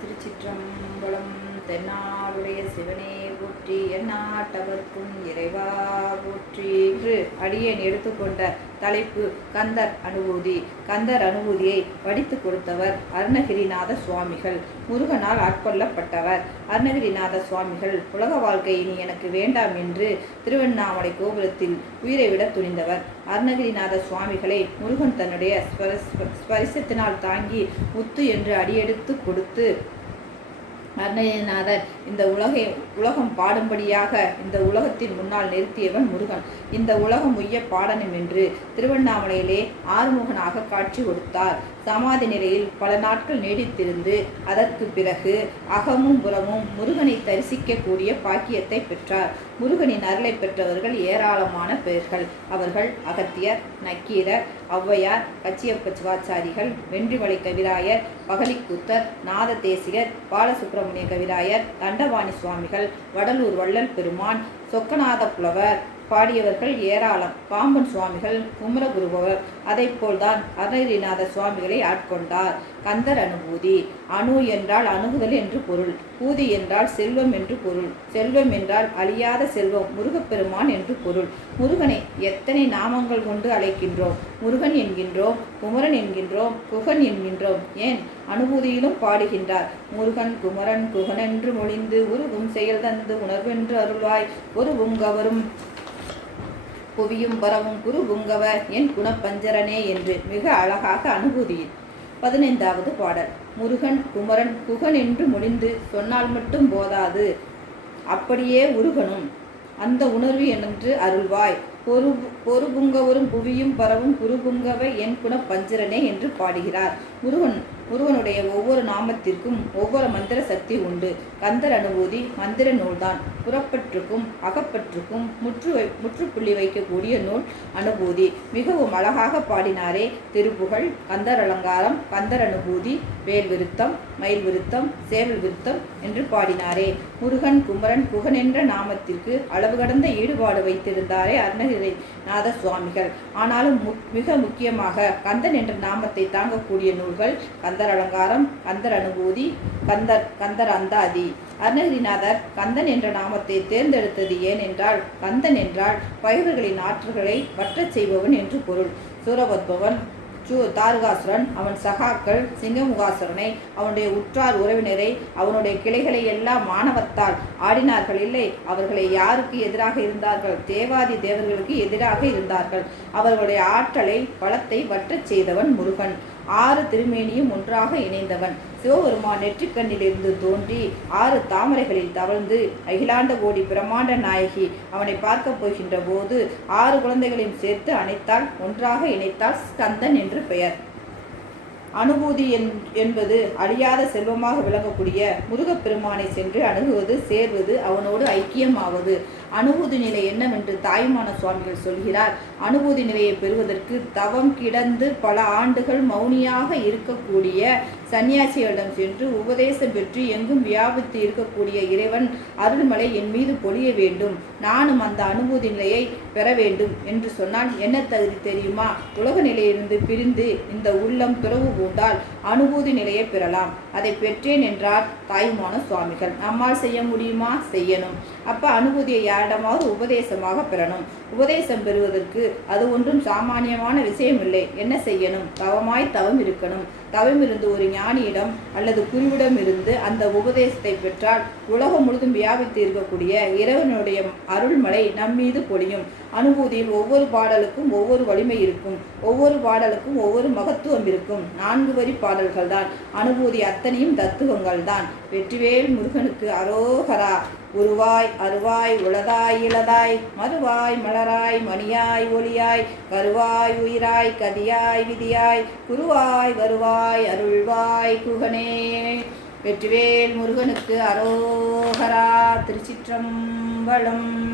திருச்சிற்றம்பலம் தென்னாடுடைய சிவனே போற்றி எந்நாட்டவர்க்கும் இறைவா போற்றி. என்று அடியேன் எடுத்துக்கொண்ட தலைப்பு கந்தர் அனுபூதி. கந்தர் அனுபூதியை படித்து கொடுத்தவர் அருணகிரிநாத சுவாமிகள். முருகனால் ஆட்கொள்ளப்பட்டவர். அருணகிரிநாத சுவாமிகள் உலக வாழ்க்கை இனி எனக்கு வேண்டாம் என்று திருவண்ணாமலை கோபுரத்தில் உயிரை விட துணிந்தவர். அருணகிரிநாத சுவாமிகளை முருகன் தன்னுடைய ஸ்பரிசத்தினால் தாங்கி முத்து என்று அடியெடுத்து கொடுத்து அருணகிரிநாதர் இந்த உலகை உலகம் பாடும்படியாக இந்த உலகத்தின் முன்னால் நிறுத்தியவன் முருகன். இந்த உலகம் உய்ய பாடணும் என்று திருவண்ணாமலையிலே ஆறுமுகனாக காட்சி கொடுத்தார். சமாதி நிலையில் பல நாட்கள் நீடித்திருந்து அதற்கு பிறகு அகமும் புறமும் முருகனை தரிசிக்கக்கூடிய பாக்கியத்தை பெற்றார். முருகனின் அருளை பெற்றவர்கள் ஏராளமான பெயர்கள் அவர்கள் அகத்தியர் நக்கீரர் ஔவையார் கச்சியப்ப சிவாச்சாரிகள் வென்றிமலை கவிராயர் பகலிக்கூத்தர் நாத தேசிகர் சுப்பிரமணிய கவிராயர் தண்டபாணி சுவாமிகள் வடலூர் வள்ளல் பெருமான் சொக்கநாத புலவர் பாடியவர்கள் ஏராளம் பாம்பன் சுவாமிகள் குமரகுருபவர். அதை போல்தான் அருணகிரிநாத சுவாமிகளை ஆட்கொண்டார். கந்தர் அனுபூதி அணு என்றால் அணுகுதல் என்று பொருள் பூதி என்றால் செல்வம் என்று பொருள் செல்வம் என்றால் அழியாத செல்வம் முருகப்பெருமான் என்று பொருள். முருகனை எத்தனை நாமங்கள் கொண்டு அழைக்கின்றோம்? முருகன் என்கின்றோம் குமரன் என்கின்றோம் குகன் என்கின்றோம். ஏன்? அனுபூதியிலும் பாடுகின்றார். முருகன் குமரன் குகனென்று மொழிந்து உருவும் செயல் தந்து உணர்வென்று அருள்வாய். ஒரு உங்கவரும் புவியும் பரவும் குரு புங்கவ என் குணப்பஞ்சரனே என்று மிக அழகாக அனுபூதியில். பதினைந்தாவது பாடல். முருகன் குமரன் குகன் என்று முடிந்து சொன்னால் மட்டும் போதாது. அப்படியே உருகனும் அந்த உணர்வு என்று அருள்வாய். பொறு பொறுபுங்கவரும் புவியும் பரவும் குருபுங்கவை என் குண பஞ்சரனே என்று பாடுகிறார். முருகன் முருகனுடைய ஒவ்வொரு நாமத்திற்கும் ஒவ்வொரு மந்திர சக்தி உண்டு. கந்தர் அனுபூதி மந்திர நூல்தான். புறப்பற்றுக்கும் அகப்பற்றுக்கும் முற்று வை முற்றுப்புள்ளி வைக்கக்கூடிய நூல் அனுபூதி. மிகவும் அழகாக பாடினாரே திருப்புகழ் கந்தர் அலங்காரம் கந்தர் அனுபூதி வேல் விருத்தம் மயில் விருத்தம் சேவல் விருத்தம் என்று பாடினாரே. முருகன் குமரன் குகன் என்ற நாமத்திற்கு அளவு கடந்த ஈடுபாடு வைத்திருந்தாரே அருணகிரிநாத சுவாமிகள் ஆனாலும் மு- மிக முக்கியமாக கந்தன் என்ற நாமத்தை தாங்கக்கூடிய நூல்கள் கந்தர் அலங்காரம் கந்தர் அனுபூதி கந்தர் கந்தர் அந்தாதி அருணகிரிநாதர் கந்தன் என்ற நாமத்தை தேர்ந்தெடுத்தது ஏன் என்றால் கந்தன் என்றால் பயிர்களின் ஆற்றுகளை வற்றச் செய்பவன் என்று பொருள். சூரபத்பவன் சு தாரகாசுரன் அவன் சகாக்கள் சிங்கமுகாசுரனை அவனுடைய உற்றார் உறவினரை அவனுடைய கிளைகளை எல்லாம் மாணவத்தால் ஆடினார்கள் இல்லை அவர்களை யாருக்கு எதிராக இருந்தார்கள்? தேவாதி தேவர்களுக்கு எதிராக இருந்தார்கள். அவர்களுடைய ஆற்றலை பலத்தை வற்றச் செய்தவன் முருகன். ஆறு திருமேனியும் ஒன்றாக இணைந்தவன். சிவபெருமான் நெற்றிக்கண்ணிலிருந்து தோன்றி ஆறு தாமரைகளில் தவழ்ந்து அகிலாண்ட கோடி பிரமாண்ட நாயகி அவனை பார்க்க போகின்ற போது ஆறு குழந்தைகளையும் சேர்த்து அணைத்தால் ஒன்றாக இணைத்தால் ஸ்கந்தன் என்று பெயர். அனுபூதி என்- என்பது அழியாத செல்வமாக விளங்கக்கூடிய முருகப்பெருமானை சென்று அணுகுவது சேர்வது அவனோடு ஐக்கியமாவது. அனுபூதி நிலை என்னவென்று தாயுமான சுவாமிகள் சொல்கிறார். அனுபூதி நிலையை பெறுவதற்கு தவம் கிடந்து பல ஆண்டுகள் மௌனியாக இருக்கக்கூடிய சன்னியாசிகளிடம் சென்று உபதேசம் பெற்று எங்கும் வியாபித்து இருக்கக்கூடிய இறைவன் அருள்மலை என் மீது பொழிய வேண்டும். நானும் அந்த அனுபூதி நிலையை பெற வேண்டும் என்று சொன்னால் என்ன தகுதி தெரியுமா? உலக நிலையிலிருந்து பிரிந்து இந்த உள்ளம் துறவு பூண்டால் அனுபூதி நிலையை பெறலாம். அதை பெற்றேன் என்றார் தாயுமான சுவாமிகள். நம்மால் செய்ய முடியுமா? செய்யணும். அப்ப அனுபூதியை யார் யாரிடமாவது உபதேசமாக பெறணும். உபதேசம் பெறுவதற்கு அது ஒன்றும் சாமானியமான விஷயமில்லை. என்ன செய்யணும்? தவமாய் தவம் இருக்கணும். தவம் இருந்து ஒரு ஞானியிடம் அல்லது குருவிடம் இருந்து அந்த உபதேசத்தை பெற்றால் உலகம் முழுதும் வியாபித்து இருக்கக்கூடிய இறைவனுடைய அருள்மலை நம் மீது பொழியும். அனுபூதியில் ஒவ்வொரு பாடலுக்கும் ஒவ்வொரு வலிமை இருக்கும். ஒவ்வொரு பாடலுக்கும் ஒவ்வொரு மகத்துவம் இருக்கும். நான்கு வரி பாடல்கள் தான் அனுபூதி அத்தனையும் தத்துவங்கள் தான் வெற்றிவேல் முருகனுக்கு அரோகரா. உருவாய் அருவாய் உளதாய் இளதாய் மறுவாய் மலராய் மணியாய் ஒளியாய் கருவாய் உயிராய் கதியாய் விதியாய் குருவாய் வருவாய் அருள்வாய் குகனே. வெற்றிவேல் முருகனுக்கு அரோகரா திருச்சிற்றம்பலம்.